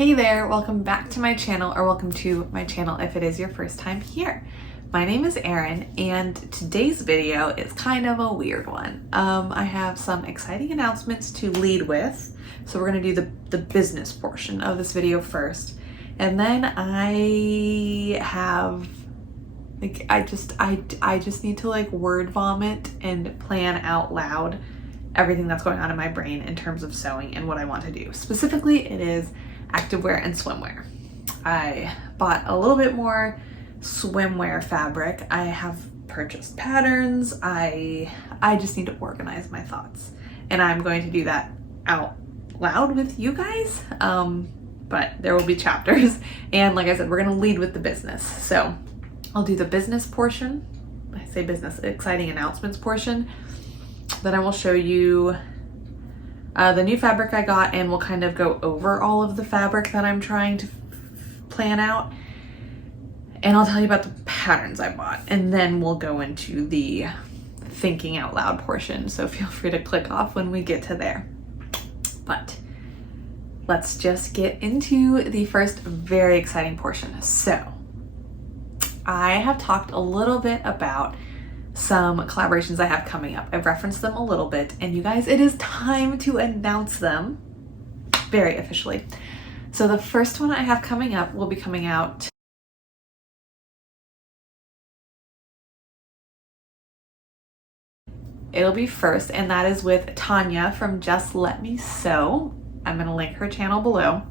Hey there, welcome back to my channel, or welcome to my channel if it is your first time here. My name is Erin, and today's video is kind of a weird one. I have some exciting announcements to lead with. So we're gonna do the business portion of this video first. And then I have, I just need to word vomit and plan out loud everything that's going on in my brain in terms of sewing and what I want to do. Specifically, it is activewear and swimwear. I bought a little bit more swimwear fabric. I have purchased patterns. I just need to organize my thoughts, and I'm going to do that out loud with you guys. But there will be chapters, and like I said, we're going to lead with the business. So I'll do the business portion. I say business, exciting announcements portion. Then I will show you the new fabric I got, and we'll kind of go over all of the fabric that I'm trying to plan out. And I'll tell you about the patterns I bought, and then we'll go into the thinking out loud portion. So feel free to click off when we get to there. But let's just get into the first very exciting portion. So I have talked a little bit about some collaborations I have coming up. I've referenced them a little bit, and you guys, it is time to announce them very officially. So the first one I have coming up will be coming out it'll be first, and that is with Tanya from Just Let Me Sew. I'm going to link her channel below.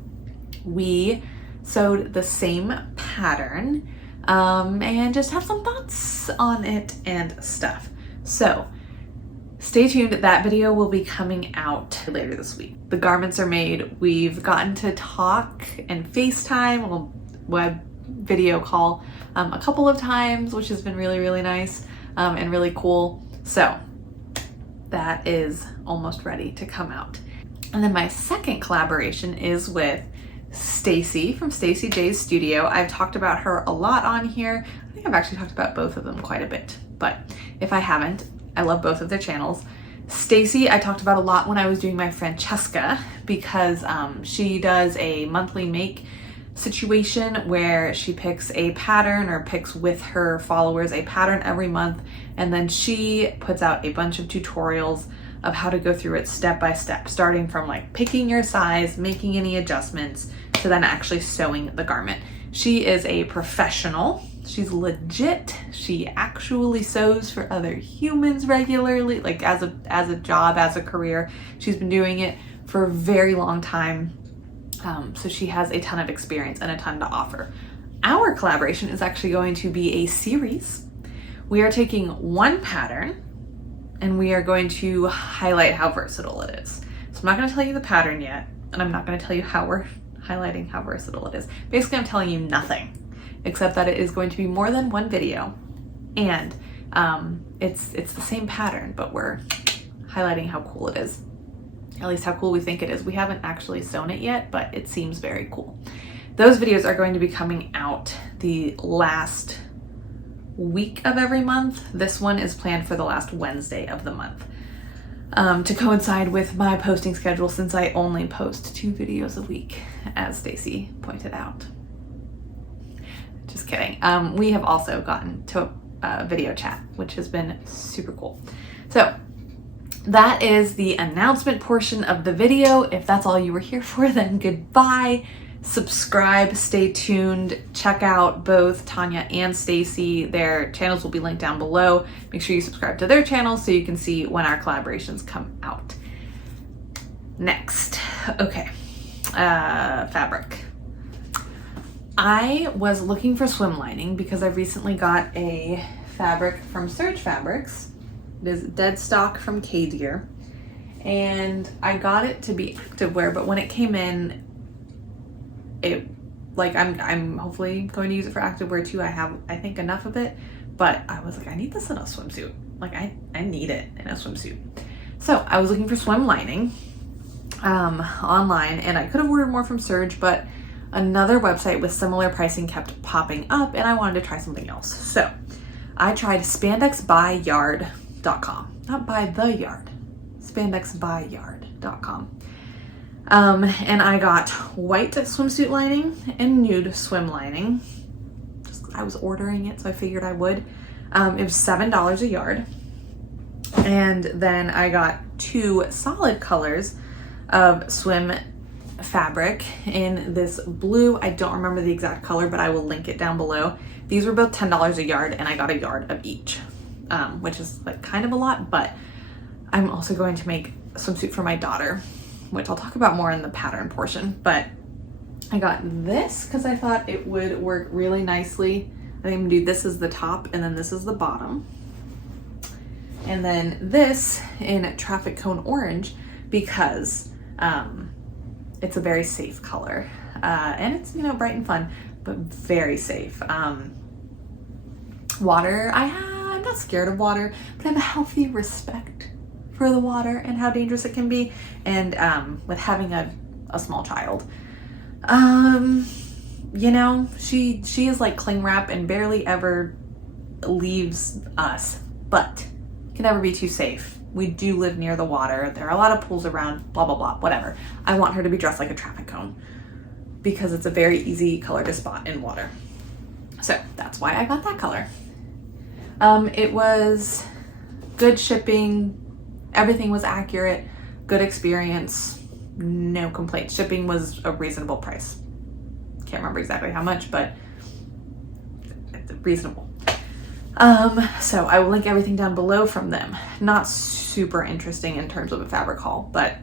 We sewed the same pattern and just have some thoughts on it and stuff. So stay tuned. That video will be coming out later this week. The garments are made. We've gotten to talk and FaceTime, a web video call a couple of times, which has been really, really nice and really cool. So that is almost ready to come out. And then my second collaboration is with Stacy from Stacy J's Studio. I've talked about her a lot on here. I think I've actually talked about both of them quite a bit, but if I haven't, I love both of their channels. Stacy, I talked about a lot when I was doing my Francesca, because she does a monthly make situation where she picks a pattern, or picks with her followers a pattern every month, and then she puts out a bunch of tutorials of how to go through it step by step, starting from picking your size, making any adjustments, to then actually sewing the garment. She is a professional. She's legit. She actually sews for other humans regularly, as a job, as a career. She's been doing it for a very long time. So she has a ton of experience and a ton to offer. Our collaboration is actually going to be a series. We are taking one pattern and we are going to highlight how versatile it is. So I'm not going to tell you the pattern yet, and I'm not going to tell you how we're highlighting how versatile it is. Basically, I'm telling you nothing, except that it is going to be more than one video, and it's the same pattern, but we're highlighting how cool it is. At least how cool we think it is. We haven't actually sewn it yet, but it seems very cool. Those videos are going to be coming out the last week of every month. This one is planned for the last Wednesday of the month, to coincide with my posting schedule, since I only post 2 videos a week, as Stacy pointed out. Just kidding. We have also gotten to video chat, which has been super cool. So that is the announcement portion of the video. If that's all you were here for, then goodbye. Subscribe, stay tuned, check out both Tanya and Stacy. Their channels will be linked down below. Make sure you subscribe to their channels so you can see when our collaborations come out. Next, okay, fabric. I was looking for swim lining because I recently got a fabric from Surge Fabrics. It is dead stock from K-Deer, and I got it to be activewear, but when it came in, I'm hopefully going to use it for activewear too. I have, I think, enough of it, but I was like, I need this in a swimsuit. I need it in a swimsuit. So I was looking for swim lining online, and I could have ordered more from Surge, but another website with similar pricing kept popping up, and I wanted to try something else. So I tried spandexbyyard.com, not by the yard, spandexbyyard.com. And I got white swimsuit lining and nude swim lining. I was ordering it, so I figured I would. It was $7 a yard. And then I got 2 solid colors of swim fabric in this blue. I don't remember the exact color, but I will link it down below. These were both $10 a yard, and I got a yard of each, which is like kind of a lot, but I'm also going to make a swimsuit for my daughter, which I'll talk about more in the pattern portion. But I got this because I thought it would work really nicely. I think I'm gonna do this as the top and then this is the bottom. And then this in traffic cone orange because it's a very safe color. And it's, you know, bright and fun, but very safe. Water, I'm not scared of water, but I have a healthy respect for the water and how dangerous it can be. And with having a small child, you know, she is like cling wrap and barely ever leaves us, but can never be too safe. We do live near the water. There are a lot of pools around, blah, blah, blah, whatever. I want her to be dressed like a traffic cone because it's a very easy color to spot in water. So that's why I got that color. It was good shipping. Everything was accurate, good experience, no complaints. Shipping was a reasonable price. Can't remember exactly how much, but it's reasonable. So I will link everything down below from them. Not super interesting in terms of a fabric haul, but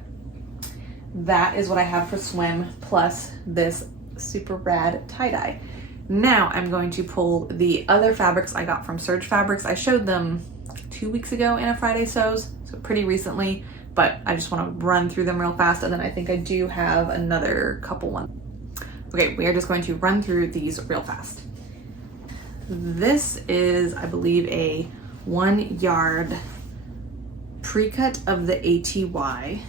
that is what I have for swim, plus this super rad tie-dye. Now I'm going to pull the other fabrics I got from Surge Fabrics. I showed them 2 weeks ago in a Friday Sews, so pretty recently, but I just want to run through them real fast, and then I think I do have another couple ones. Okay, we are just going to run through these real fast. This is, I believe, a 1 yard pre-cut of the ATY,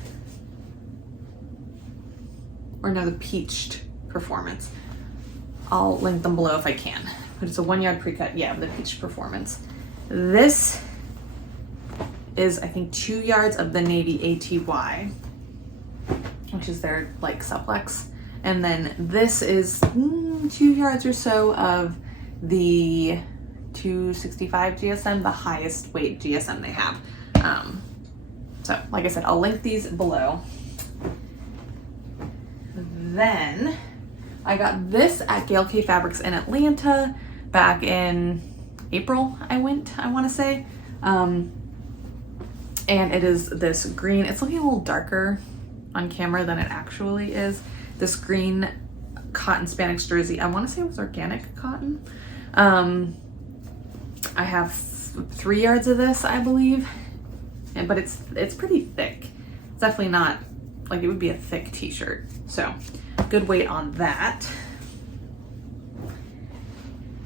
or no, the Peached Performance. I'll link them below if I can, but it's a 1 yard pre-cut, yeah, of the Peached Performance. This is, I think, 2 yards of the Navy ATY, which is their like supplex. And then this is 2 yards or so of the 265 GSM, the highest weight GSM they have. So like I said, I'll link these below. Then I got this at Gail K Fabrics in Atlanta back in April. I want to say. And it is this green. It's looking a little darker on camera than it actually is. This green cotton spandex jersey. I want to say it was organic cotton. I have 3 yards of this, I believe, but it's pretty thick. It's definitely not like it would be a thick t-shirt. So good weight on that.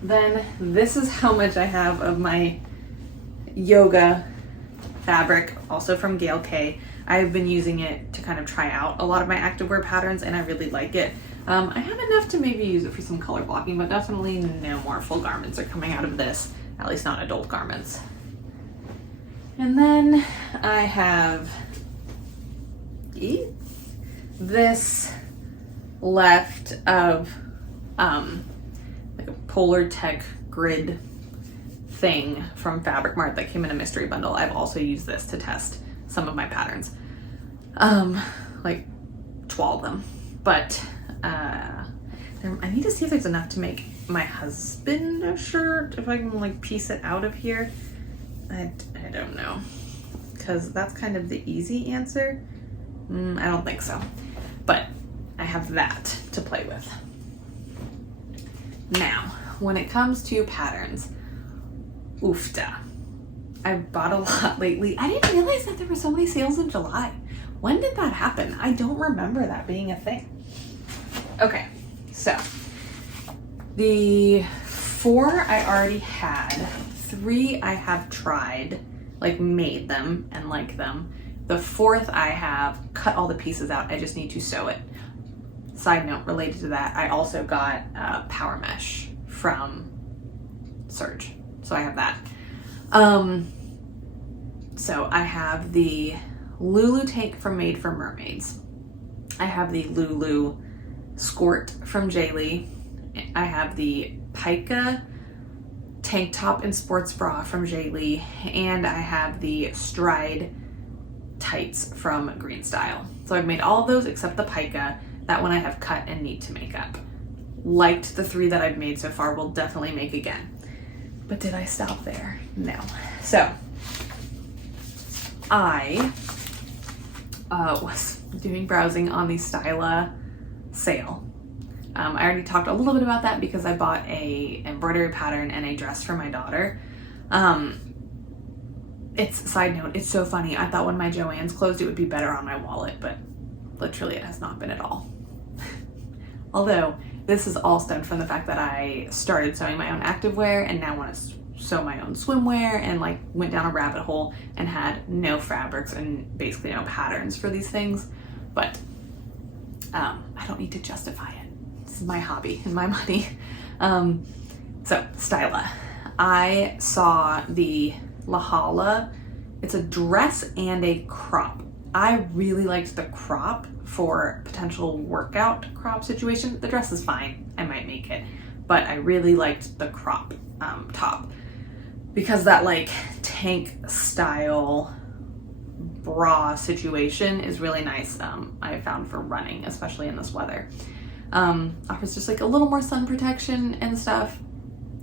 Then this is how much I have of my yoga fabric, also from Gail K. I've been using it to kind of try out a lot of my activewear patterns, and I really like it. I have enough to maybe use it for some color blocking, but definitely no more full garments are coming out of this, at least not adult garments. And then I have this left of like a Polar Tech grid thing from Fabric Mart that came in a mystery bundle. I've also used this to test some of my patterns, like 12 of them, but I need to see if there's enough to make my husband a shirt, if I can like piece it out of here. I don't know, because that's kind of the easy answer. I don't think so, but I have that to play with. Now, when it comes to patterns, oofta. I've bought a lot lately. I didn't realize that there were so many sales in July. When did that happen? I don't remember that being a thing. Okay, so the 4 I already had. 3 I have tried, like made them and like them. The 4th I have cut all the pieces out. I just need to sew it. Side note related to that, I also got power mesh from Surge. So I have that. So I have the Lulu tank from Made for Mermaids. I have the Lulu skirt from Jaylee. I have the Pica tank top and sports bra from Jaylee, and I have the Stride tights from Green Style. So I've made all of those except the Pica. That one I have cut and need to make up. Liked the 3 that I've made so far, will definitely make again. But did I stop there? No. So I was doing browsing on the Styla sale. I already talked a little bit about that because I bought a embroidery pattern and a dress for my daughter. Side note, it's so funny. I thought when my Joann's closed it would be better on my wallet, but literally it has not been at all. Although this is all stemmed from the fact that I started sewing my own activewear and now want to sew my own swimwear, and like went down a rabbit hole and had no fabrics and basically no patterns for these things. But I don't need to justify it. This is my hobby and my money. So Styla, I saw the Lahala. It's a dress and a crop. I really liked the crop for potential workout crop situation. The dress is fine, I might make it, but I really liked the crop top because that like tank style bra situation is really nice. I found for running, especially in this weather. Offers just like a little more sun protection and stuff,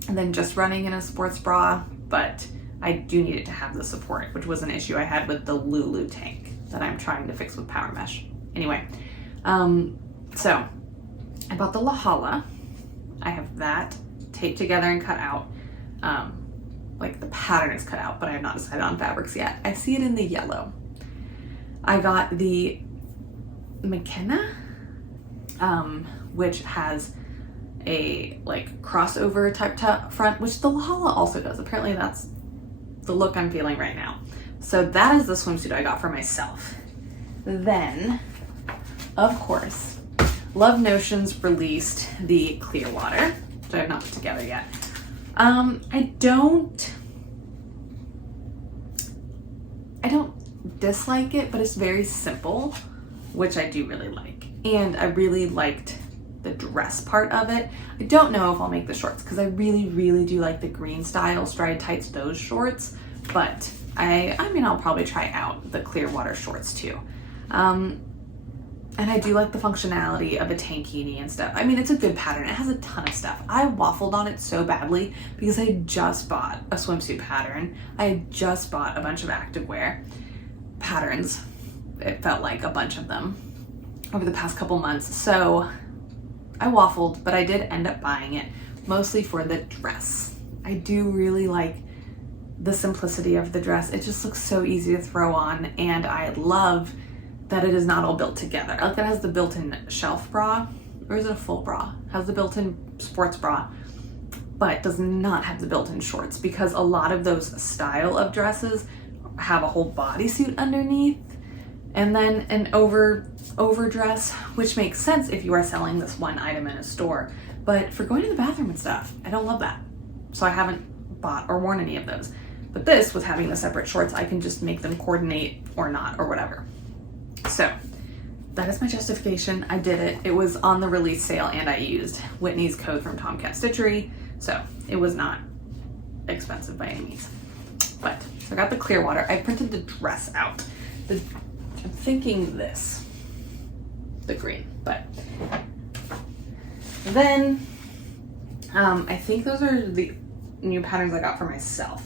and then just running in a sports bra, but I do need it to have the support, which was an issue I had with the Lulu tank that I'm trying to fix with Power Mesh. Anyway, so I bought the Lahala. I have that taped together and cut out. Like the pattern is cut out, but I have not decided on fabrics yet. I see it in the yellow. I got the McKenna, which has a like crossover type front, which the Lahala also does. Apparently that's the look I'm feeling right now. So that is the swimsuit I got for myself. Then, of course, Love Notions released the Clearwater, which I have not put together yet. I don't dislike it, but it's very simple, which I do really like. And I really liked the dress part of it. I don't know if I'll make the shorts because I really, really do like the Green Style Stride Tights, those shorts, but I mean, I'll probably try out the Clearwater shorts too. And I do like the functionality of a tankini and stuff. I mean, it's a good pattern. It has a ton of stuff. I waffled on it so badly because I just bought a swimsuit pattern. I just bought a bunch of activewear patterns. It felt like a bunch of them over the past couple months. So I waffled, but I did end up buying it mostly for the dress. I do really like the simplicity of the dress. It just looks so easy to throw on, and I love that it is not all built together. Like it has the built-in shelf bra, or is it a full bra? It has the built-in sports bra, but does not have the built-in shorts, because a lot of those style of dresses have a whole bodysuit underneath and then an overdress, which makes sense if you are selling this one item in a store. But for going to the bathroom and stuff, I don't love that. So I haven't bought or worn any of those. But this, with having the separate shorts, I can just make them coordinate or not or whatever. So that is my justification. I did it. It was on the release sale and I used Whitney's code from Tomcat Stitchery. So it was not expensive by any means. But so I got the Clearwater. I printed the dress out. I'm thinking this, the green, but then I think those are the new patterns I got for myself.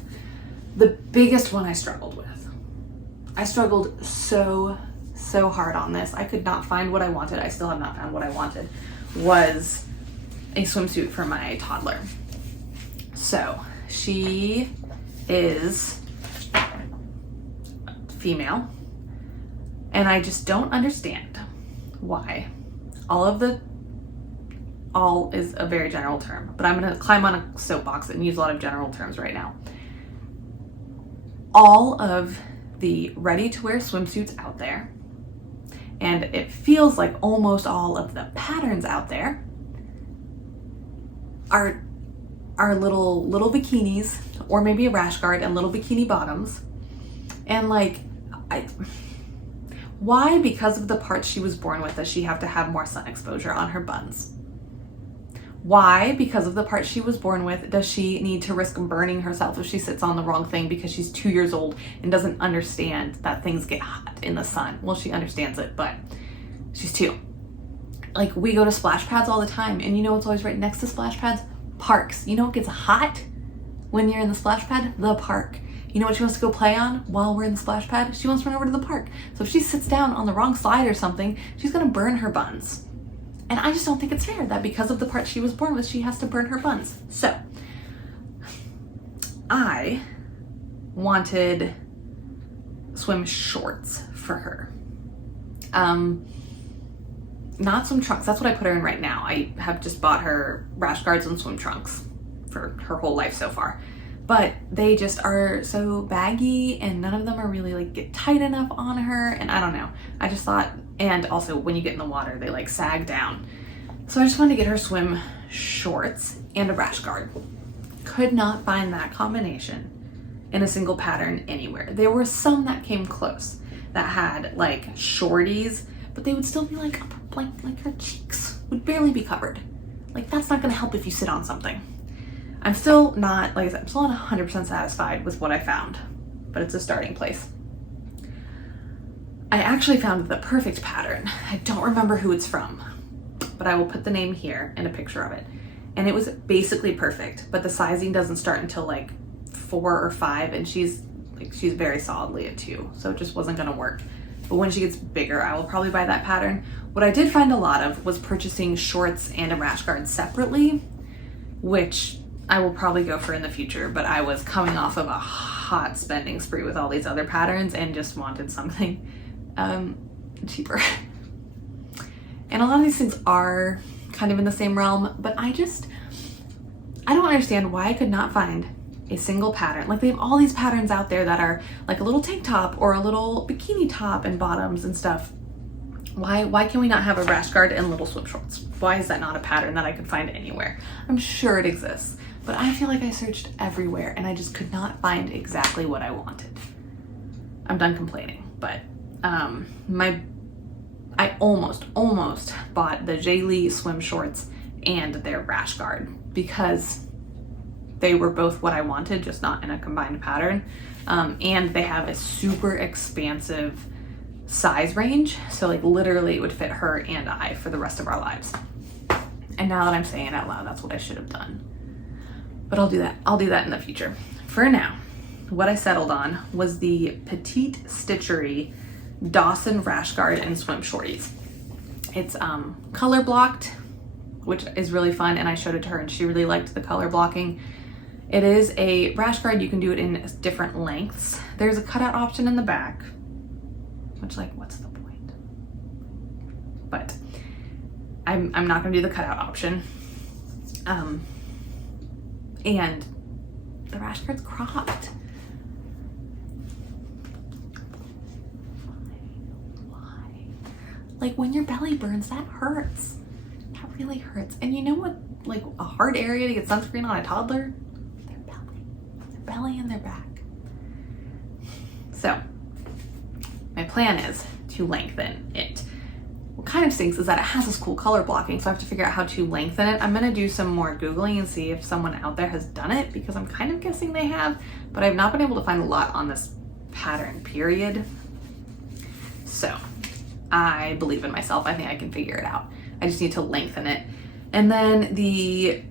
The biggest one I struggled with. I struggled so hard on this. I could not find what I wanted. I still have not found what I wanted. Was a swimsuit for my toddler. So she is female, and I just don't understand why all is a very general term, but I'm going to climb on a soapbox and use a lot of general terms right now. All of the ready-to-wear swimsuits out there, and it feels like almost all of the patterns out there, are little bikinis, or maybe a rash guard and little bikini bottoms. And like, Why, because of the parts she was born with, does she have to have more sun exposure on her buns? Why, because of the parts she was born with, does she need to risk burning herself if she sits on the wrong thing because she's 2 years old and doesn't understand that things get hot in the sun? Well, she understands it, but she's 2. Like, we go to splash pads all the time, and you know what's always right next to splash pads? Parks. You know what gets hot when you're in the splash pad? The park. You know what she wants to go play on while we're in the splash pad? She wants to run over to the park. So if she sits down on the wrong slide or something, she's gonna burn her buns. And I just don't think it's fair that because of the part she was born with, she has to burn her buns. So I wanted swim shorts for her. Not swim trunks. That's what I put her in right now. I have just bought her rash guards and swim trunks for her whole life so far. But they just are so baggy, and none of them are really like get tight enough on her, and I don't know. I just thought, and also when you get in the water, they like sag down. So I just wanted to get her swim shorts and a rash guard. Could not find that combination in a single pattern anywhere. There were some that came close that had like shorties, but they would still be like her cheeks would barely be covered. Like, that's not gonna help if you sit on something. I'm still not, like I said, I'm still not 100% satisfied with what I found, but it's a starting place. I actually found the perfect pattern. I don't remember who it's from, but I will put the name here and a picture of it. And it was basically perfect, but the sizing doesn't start until like 4 or 5, and she's very solidly at 2, so it just wasn't gonna work. But when she gets bigger, I will probably buy that pattern. What I did find a lot of was purchasing shorts and a rash guard separately, which I will probably go for in the future, but I was coming off of a hot spending spree with all these other patterns and just wanted something cheaper. And a lot of these things are kind of in the same realm, but I don't understand why I could not find a single pattern. Like, they have all these patterns out there that are like a little tank top or a little bikini top and bottoms and stuff. Why can we not have a rash guard and little swim shorts? Why is that not a pattern that I could find anywhere? I'm sure it exists, but I feel like I searched everywhere and I just could not find exactly what I wanted. I'm done complaining, but I almost bought the Jaylee swim shorts and their rash guard because they were both what I wanted, just not in a combined pattern. And they have a super expansive size range, so like literally it would fit her and I for the rest of our lives. And now that I'm saying it out loud, that's what I should have done, but I'll do that in the future. For now, what I settled on was the Petite Stitchery Dawson rash guard and swim shorties. It's color blocked, which is really fun, and I showed it to her and she really liked the color blocking. It is a rash guard. You can do it in different lengths. There's a cutout option in the back, which, like, what's the point? But I'm not gonna do the cutout option. And the rash guard's cropped. Why? Like, when your belly burns, that hurts. That really hurts. And you know what, like, a hard area to get sunscreen on a toddler? Their belly and their back. So my plan is to lengthen it. What kind of stinks is that it has this cool color blocking, so I have to figure out how to lengthen it. I'm gonna do some more Googling and see if someone out there has done it, because I'm kind of guessing they have, but I've not been able to find a lot on this pattern, period. So I believe in myself. I think I can figure it out. I just need to lengthen it. And then the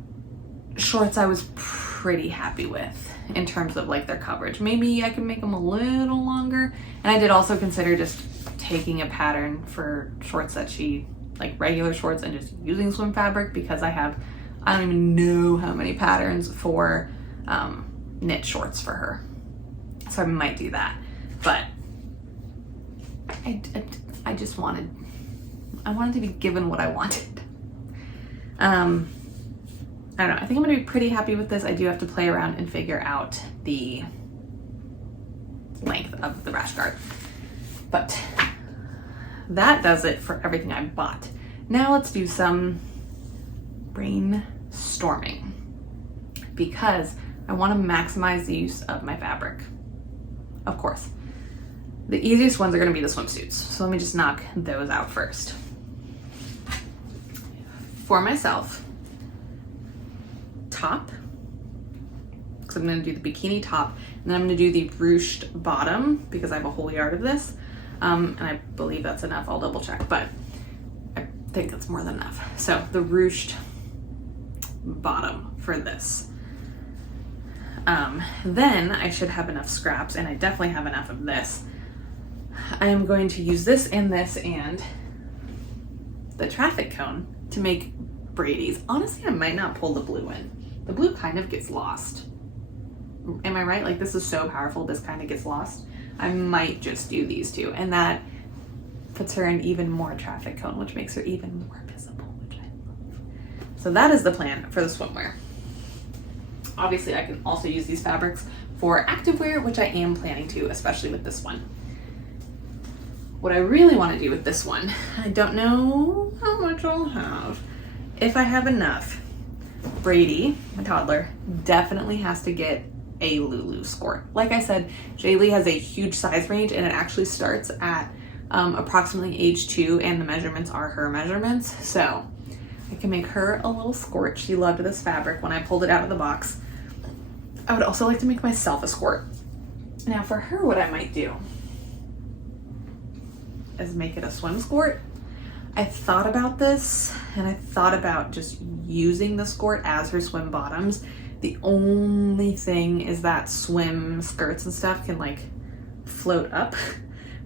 shorts I was pretty happy with in terms of like their coverage. Maybe I can make them a little longer. And I did also consider just taking a pattern for shorts that she, like regular shorts, and just using swim fabric, because I don't even know how many patterns for knit shorts for her. So I might do that. But I just wanted to be given what I wanted. I don't know. I think I'm gonna be pretty happy with this. I do have to play around and figure out the length of the rash guard. But that does it for everything I bought. Now let's do some brainstorming, because I want to maximize the use of my fabric. Of course, The easiest ones are gonna be the swimsuits. So let me just knock those out first. For myself, top, because I'm gonna do the bikini top, and then I'm gonna do the ruched bottom because I have a whole yard of this. And I believe that's enough, I'll double check, but I think that's more than enough. So the ruched bottom for this. Then I should have enough scraps, and I definitely have enough of this. I am going to use this and the traffic cone to make braidis. Honestly, I might not pull the blue in. The blue kind of gets lost. Am I right? Like, this is so powerful, this kind of gets lost. I might just do these two, and that puts her in even more traffic cone, which makes her even more visible, which I love. So that is the plan for the swimwear. Obviously, I can also use these fabrics for activewear, which I am planning to, especially with this one. What I really want to do with this one, I don't know how much I'll have. If I have enough, Brady, my toddler, definitely has to get a Lulu skirt. Like I said, Jaylee has a huge size range, and it actually starts at approximately age 2, and the measurements are her measurements. So I can make her a little skirt. She loved this fabric when I pulled it out of the box. I would also like to make myself a skirt. Now for her, what I might do is make it a swim skirt. I thought about this, and I thought about just using the skirt as her swim bottoms. The only thing is that swim skirts and stuff can like float up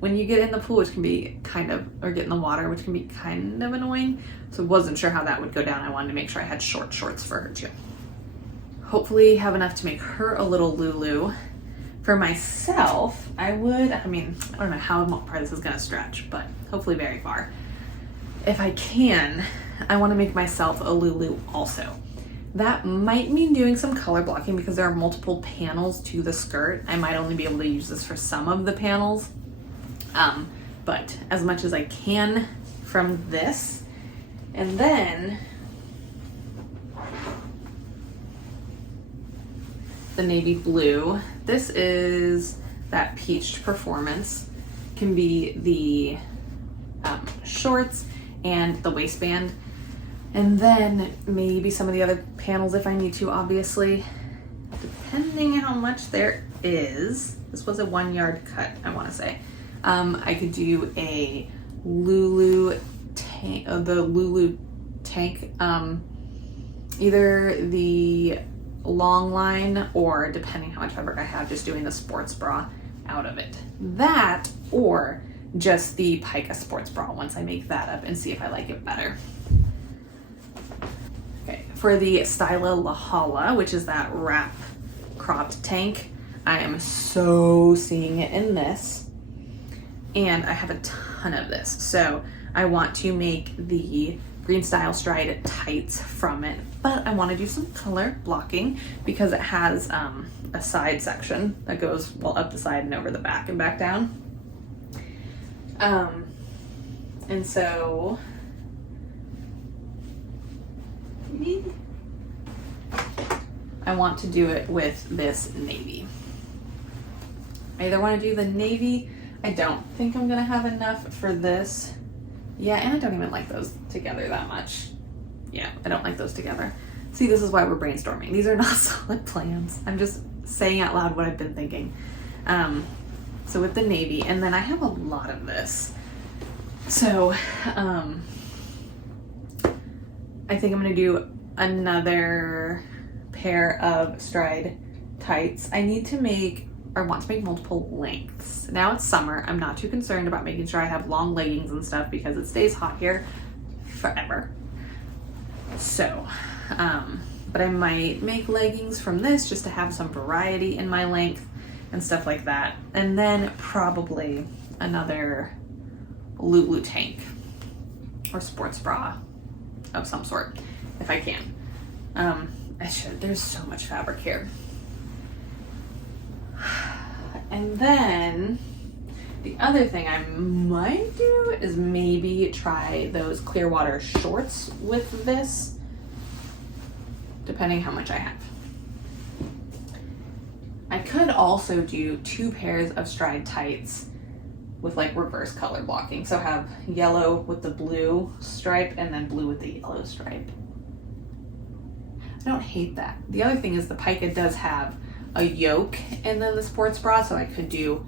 when you get in the pool, which can be kind of, or get in the water, which can be kind of annoying. So I wasn't sure how that would go down. I wanted to make sure I had short shorts for her too. Hopefully have enough to make her a little Lulu. For myself, I don't know how far this is gonna stretch, but hopefully very far. If I can, I wanna make myself a Lulu also. That might mean doing some color blocking because there are multiple panels to the skirt. I might only be able to use this for some of the panels, but as much as I can from this. And then the navy blue. This is that Peached Performance. Can be the shorts and the waistband. And then maybe some of the other panels if I need to, obviously. Depending how much there is. This was a 1 yard cut, I wanna say. I could do a Lulu tank, either the long line, or depending how much fabric I have, just doing the sports bra out of it. That, or just the Pica sports bra once I make that up and see if I like it better. Okay, for the Styla La Hala, which is that wrap cropped tank, I am so seeing it in this, and I have a ton of this. So I want to make the Green Style Stride tights from it, but I want to do some color blocking because it has a side section that goes up the side and over the back and back down. And so maybe I want to do it with this navy. I either want to do the navy. I don't think I'm gonna have enough for this. Yeah, and I don't even like those together that much. Yeah, I don't like those together. See, this is why we're brainstorming. These are not solid plans. I'm just saying out loud what I've been thinking. So with the navy, and then I have a lot of this. So I think I'm gonna do another pair of stride tights. I need to make, or want to make, multiple lengths. Now it's summer. I'm not too concerned about making sure I have long leggings and stuff because it stays hot here forever. So, but I might make leggings from this just to have some variety in my length and stuff like that. And then probably another Lulu tank or sports bra of some sort if I can. There's so much fabric here. And then the other thing I might do is maybe try those Clearwater shorts with this, depending how much I have. I could also do 2 pairs of stride tights with like reverse color blocking. So have yellow with the blue stripe and then blue with the yellow stripe. I don't hate that. The other thing is the Pica does have a yoke and then the sports bra, so I could do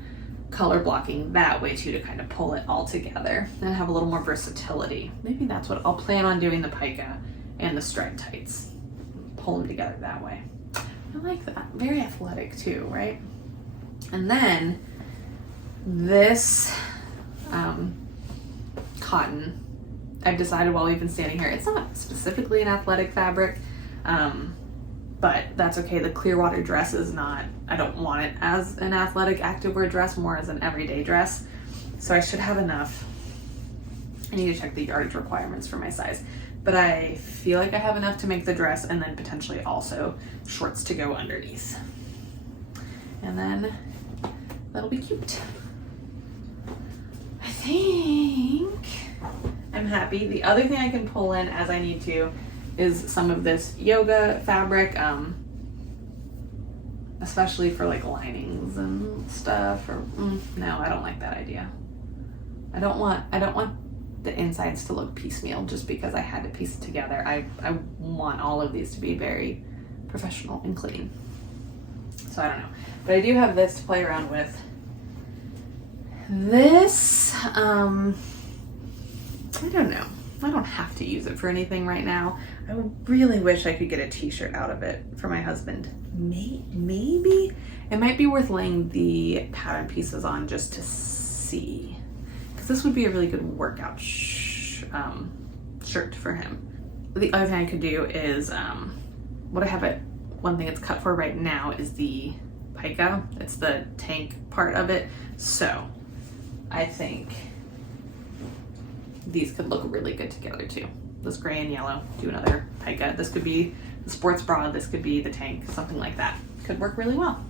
color blocking that way too to kind of pull it all together and have a little more versatility. Maybe that's what I'll plan on doing, the Pica and the striped tights. Pull them together that way. I like that. Very athletic too, right? And then this cotton, I've decided while we've been standing here, it's not specifically an athletic fabric, but that's okay. The Clearwater dress is not, I don't want it as an athletic activewear dress, more as an everyday dress. So I should have enough. I need to check the yardage requirements for my size, but I feel like I have enough to make the dress and then potentially also shorts to go underneath. And then that'll be cute. I think I'm happy. The other thing I can pull in as I need to is some of this yoga fabric, especially for like linings and stuff. Or no, I don't like that idea. I don't want the insides to look piecemeal just because I had to piece it together. I want all of these to be very professional and clean. So I don't know, but I do have this to play around with. This, I don't know. I don't have to use it for anything right now. I really wish I could get a t-shirt out of it for my husband. Maybe it might be worth laying the pattern pieces on just to see, because this would be a really good workout shirt for him. The other thing I could do is what I have it. One thing it's cut for right now is the Pica. It's the tank part of it. So I think these could look really good together too. This gray and yellow, do another Pica. This could be the sports bra, this could be the tank, something like that. Could work really well.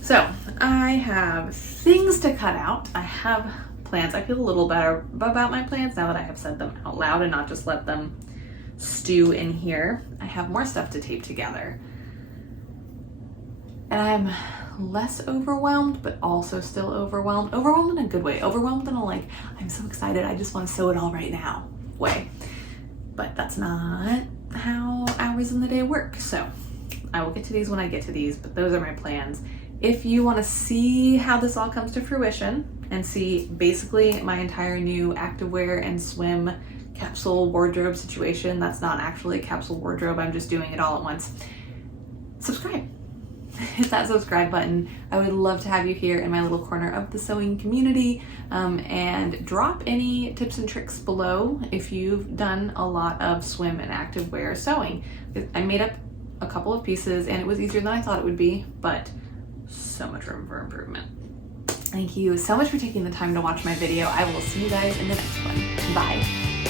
So I have things to cut out. I have plans. I feel a little better about my plans now that I have said them out loud and not just let them stew in here. I have more stuff to tape together. And I'm less overwhelmed, but also still overwhelmed. Overwhelmed in a good way. Overwhelmed in a like, I'm so excited, I just want to sew it all right now way. But that's not how hours in the day work. So I will get to these when I get to these, but those are my plans. If you want to see how this all comes to fruition and see basically my entire new activewear and swim capsule wardrobe situation, that's not actually a capsule wardrobe, I'm just doing it all at once, subscribe. Hit that subscribe button. I would love to have you here in my little corner of the sewing community, and drop any tips and tricks below if you've done a lot of swim and activewear sewing. I made up a couple of pieces and it was easier than I thought it would be, but so much room for improvement. Thank you so much for taking the time to watch my video. I will see you guys in the next one. Bye.